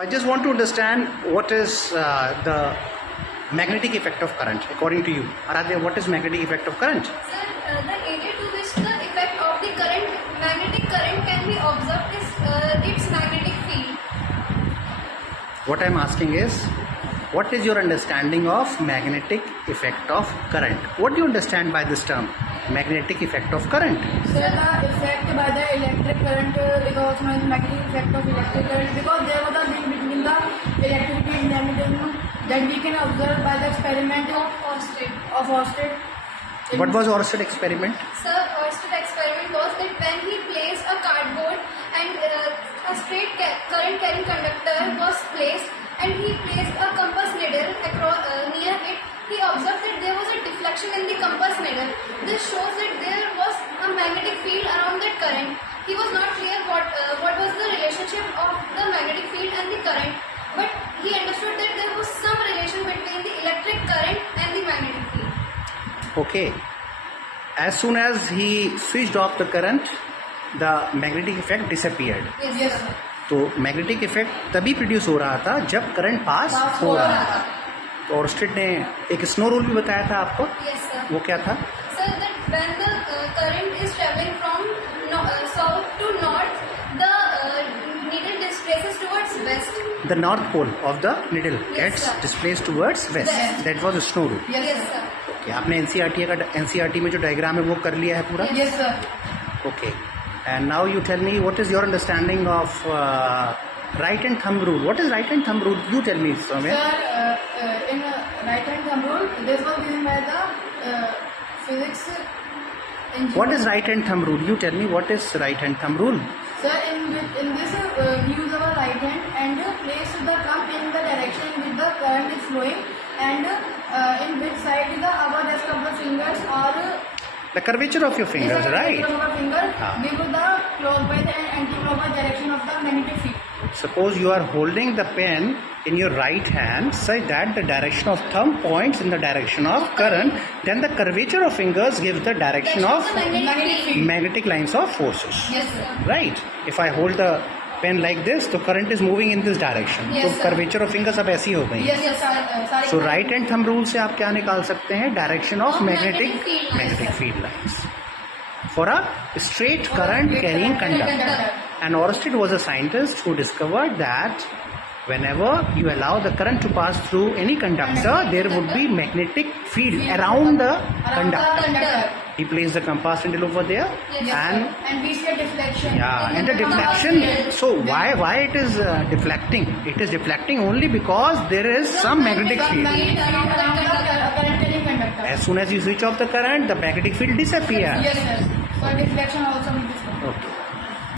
I just want to understand what is the magnetic effect of current according to you. Aradhya, what is magnetic effect of current? Sir, the area to which the effect of the magnetic current can be observed is its magnetic field. What I am asking is, what is your understanding of magnetic effect of current? What do you understand by this term, magnetic effect of current? Sir, the effect by the electric current is also known as magnetic effect of electric current, because there was a link between the electricity and magnetism that we can observe by the experiment of Oersted. What was Oersted experiment? Sir, Oersted experiment was that when he placed a cardboard and a straight current carrying conductor was placed, and he placed a compass needle across, near it, he observed that there was a deflection in the compass needle. This shows that there was a magnetic field around that current. He was not clear what was the relationship of the magnetic field and the current, but he understood that there was some relation between the electric current and the magnetic field. Okay. As soon as he switched off the current, the magnetic effect disappeared. Yes, sir. तो magnetic effect तभी produce हो रहा था जब current pass हो रहा था. तो ऑर्स्टेड ने एक स्नो रूल भी बताया था आपको. Yes, sir. वो क्या था? Sir, that when the current is traveling from south to north, the needle displaces towards west. The north pole of the needle gets sir. displaced towards west. West. That was a snow rule. Yes, sir. Okay. आपने NCERT में जो diagram है वो कर लिया है पूरा. Yes, sir. Okay. And now you tell me, what is your understanding of right hand thumb rule? What is right hand thumb rule? You tell me, Soumya. Sir, in right hand thumb rule, this was given by the physics engineer. What is right hand thumb rule? You tell me, what is right hand thumb rule? Sir, in this, we use our right hand and place the thumb in the direction in which the current is flowing, and in which side our rest of the fingers are. The curvature of your fingers, right? The curvature of our finger give the clockwise and anti-clockwise direction of the magnetic field. Suppose you are holding the pen in your right hand such that the direction of thumb points in the direction of current, then the curvature of fingers gives the direction of Magnetic field. magnetic lines of forces. Yes, sir. Right? If I hold the pen like this, the current is moving in this direction. Yes, तो sir. curvature of fingers अब ऐसी हो गई. Yes, yes, sir. So right hand thumb rule से आप क्या निकाल सकते हैं? Direction of Of magnetic magnetic field lines. for a straight current carrying conductor. And Oersted was a scientist who discovered that whenever you allow the current to pass through any conductor, there would be magnetic field around the conductor. He placed the compass needle over there, And we see a deflection. and the deflection. So why it is deflecting? It is deflecting only because there is some magnetic field. Current carrying conductor. As soon as you switch off the current, the magnetic field disappears. Yes, sir. So deflection also will be. Okay.